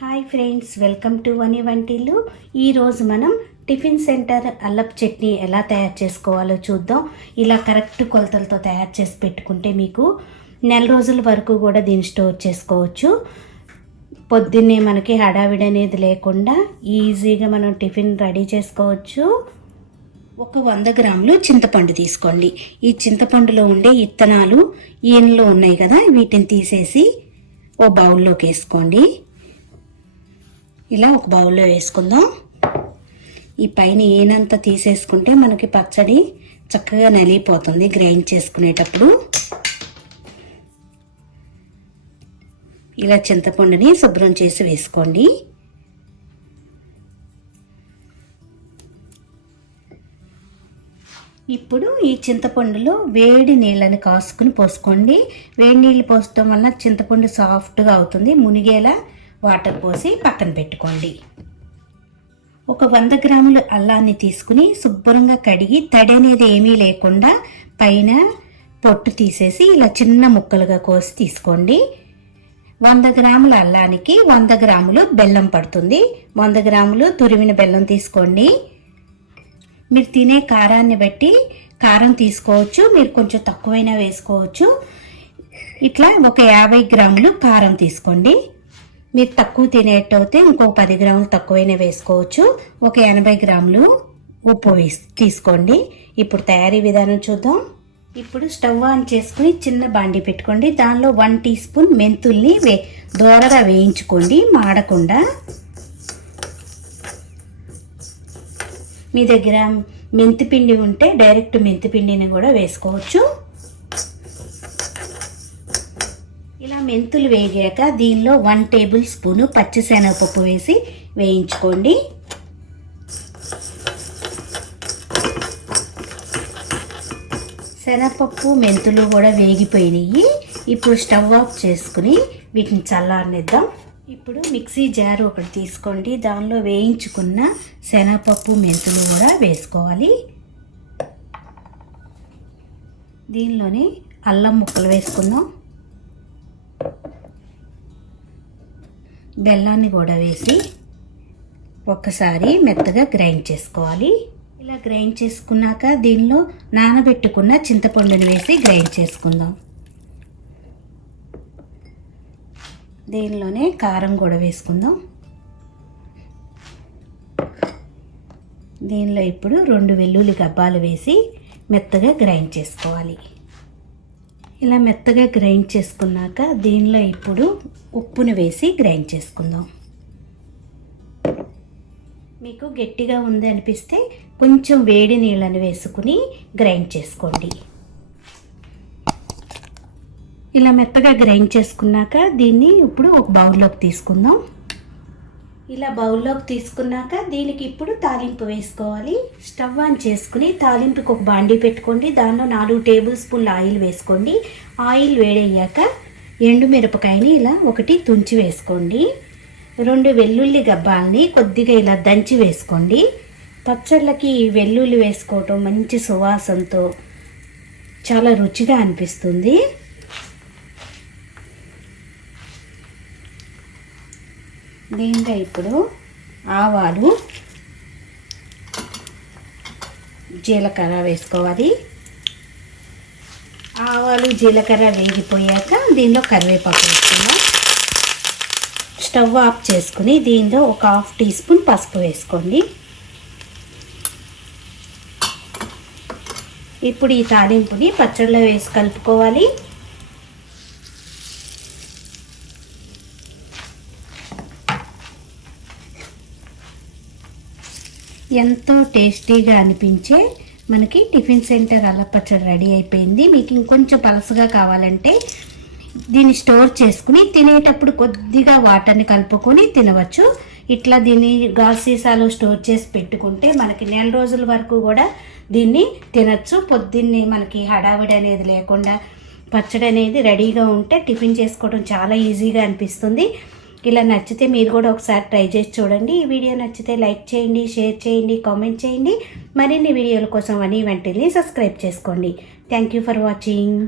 Hi friends, welcome to వని వంటిల్లు. ఈరోజు మనం టిఫిన్ సెంటర్ అల్లపు చట్నీ ఎలా తయారు చేసుకోవాలో చూద్దాం. ఇలా కరెక్ట్ కొలతలతో తయారు చేసి పెట్టుకుంటే మీకు నెల రోజుల వరకు కూడా దీన్ని స్టోర్ చేసుకోవచ్చు. పొద్దున్నే మనకి హడావిడి అనేది లేకుండా ఈజీగా మనం టిఫిన్ రెడీ చేసుకోవచ్చు. ఒక 100 గ్రాములు చింతపండు తీసుకోండి. ఈ చింతపండులో ఉండే ఇత్తనాలు ఈయనలో ఉన్నాయి కదా, వీటిని తీసేసి ఓ బౌల్లోకి వేసుకోండి. ఇలా ఒక బౌల్లో వేసుకుందాం. ఈ పైన ఏనంతా తీసేసుకుంటే మనకి పచ్చడి చక్కగా నలిగిపోతుంది గ్రైండ్ చేసుకునేటప్పుడు. ఇలా చింతపండుని శుభ్రం చేసి వేసుకోండి. ఇప్పుడు ఈ చింతపండులో వేడి నీళ్ళని కాసుకుని పోసుకోండి. వేడి నీళ్ళు పోసడం వల్ల చింతపండు సాఫ్ట్గా అవుతుంది. మునిగేలా వాటర్ పోసి పక్కన పెట్టుకోండి. ఒక 100 గ్రాముల అల్లాన్ని తీసుకుని శుభ్రంగా కడిగి తడి అనేది ఏమీ లేకుండా పైన పొట్టు తీసేసి ఇలా చిన్న ముక్కలుగా కోసి తీసుకోండి. 100 గ్రాముల అల్లానికి 100 గ్రాములు బెల్లం పడుతుంది. 100 గ్రాములు తురిమిన బెల్లం తీసుకోండి. మీరు తినే కారాన్ని బట్టి కారం తీసుకోవచ్చు, మీరు కొంచెం తక్కువైనా వేసుకోవచ్చు. ఇట్లా ఒక 50 గ్రాములు కారం తీసుకోండి. మీరు తక్కువ తినేటైతే ఇంకో 10 గ్రాములు తక్కువైనా వేసుకోవచ్చు. ఒక 80 గ్రాములు ఉప్పు తీసుకోండి. ఇప్పుడు తయారీ విధానం చూద్దాం. ఇప్పుడు స్టవ్ ఆన్ చేసుకుని చిన్న బాండి పెట్టుకోండి. దానిలో 1 టీ స్పూన్ మెంతుల్ని దోరగా వేయించుకోండి, మాడకుండా. మీ దగ్గర మెంతిపిండి ఉంటే డైరెక్ట్ మెంతిపిండిని కూడా వేసుకోవచ్చు. ఇలా మెంతులు వేగాక దీనిలో 1 టేబుల్ స్పూను పచ్చిశనగపప్పు వేసి వేయించుకోండి. శనగపప్పు మెంతులు కూడా వేగిపోయినాయి. ఇప్పుడు స్టవ్ ఆఫ్ చేసుకుని వీటిని చల్లారనిద్దాం. ఇప్పుడు మిక్సీ జార్ ఒకటి తీసుకోండి. దానిలో వేయించుకున్న శనగపప్పు మెంతులు కూడా వేసుకోవాలి. దీనిలోనే అల్లం ముక్కలు వేసుకుందాం. బెల్లాన్ని కూడా వేసి ఒక్కసారి మెత్తగా గ్రైండ్ చేసుకోవాలి. ఇలా గ్రైండ్ చేసుకున్నాక దీనిలో నానబెట్టుకున్న చింతపండుని వేసి గ్రైండ్ చేసుకుందాం. దీనిలోనే కారం కూడా వేసుకుందాం. దీనిలో ఇప్పుడు 2 వెల్లుల్లి గబ్బాలు వేసి మెత్తగా గ్రైండ్ చేసుకోవాలి. ఇలా మెత్తగా గ్రైండ్ చేసుకున్నాక దీనిలో ఇప్పుడు ఉప్పును వేసి గ్రైండ్ చేసుకుందాం. మీకు గట్టిగా ఉంది అనిపిస్తే కొంచెం వేడి నీళ్ళని వేసుకుని గ్రైండ్ చేసుకోండి. ఇలా మెత్తగా గ్రైండ్ చేసుకున్నాక దీన్ని ఇప్పుడు ఒక బౌల్లోకి తీసుకుందాం. ఇలా బౌల్లోకి తీసుకున్నాక దీనికి ఇప్పుడు తాలింపు వేసుకోవాలి. స్టవ్ ఆన్ చేసుకుని తాలింపుకి ఒక బాండీ పెట్టుకోండి. దానిలో 4 టేబుల్ స్పూన్ల ఆయిల్ వేసుకోండి. ఆయిల్ వేడయ్యాక ఎండుమిరపకాయని ఇలా ఒకటి తుంచి వేసుకోండి. 2 వెల్లుల్లి గబ్బాలని కొద్దిగా ఇలా దంచి వేసుకోండి. పచ్చళ్ళకి వెల్లుల్లి వేసుకోవటం మంచి సువాసనతో చాలా రుచిగా అనిపిస్తుంది. దీంట్లో ఇప్పుడు ఆవాలు, జీలకర్ర వేసుకోవాలి. ఆవాలు జీలకర్ర వేగిపోయాక దీనిలో కరివేపాకు వేసుకుందాం. స్టవ్ ఆఫ్ చేసుకుని దీనిలో ఒక 1/2 టీ స్పూన్ పసుపు వేసుకోండి. ఇప్పుడు ఈ తాలింపుని పచ్చడిలో వేసి కలుపుకోవాలి. ఎంతో టేస్టీగా అనిపించే మనకి టిఫిన్ సెంటర్ అల్లపు పచ్చడి రెడీ అయిపోయింది. మీకు ఇంకొంచెం పలసగా కావాలంటే దీన్ని స్టోర్ చేసుకుని తినేటప్పుడు కొద్దిగా వాటర్ని కలుపుకొని తినవచ్చు. ఇట్లా దీన్ని గాజు సీసాలో స్టోర్ చేసి పెట్టుకుంటే మనకి నెల రోజుల వరకు కూడా దీన్ని తినచ్చు. పొద్దున్నే మనకి హడావిడి అనేది లేకుండా పచ్చడి అనేది రెడీగా ఉంటే టిఫిన్ చేసుకోవడం చాలా ఈజీగా అనిపిస్తుంది. ఇలా నచ్చితే మీరు కూడా ఒకసారి ట్రై చేసి చూడండి. ఈ వీడియో నచ్చితే లైక్ చేయండి, షేర్ చేయండి, కామెంట్ చేయండి. మరిన్ని వీడియోల కోసం వని వంటిల్ని సబ్స్క్రైబ్ చేసుకోండి. Thank you for watching.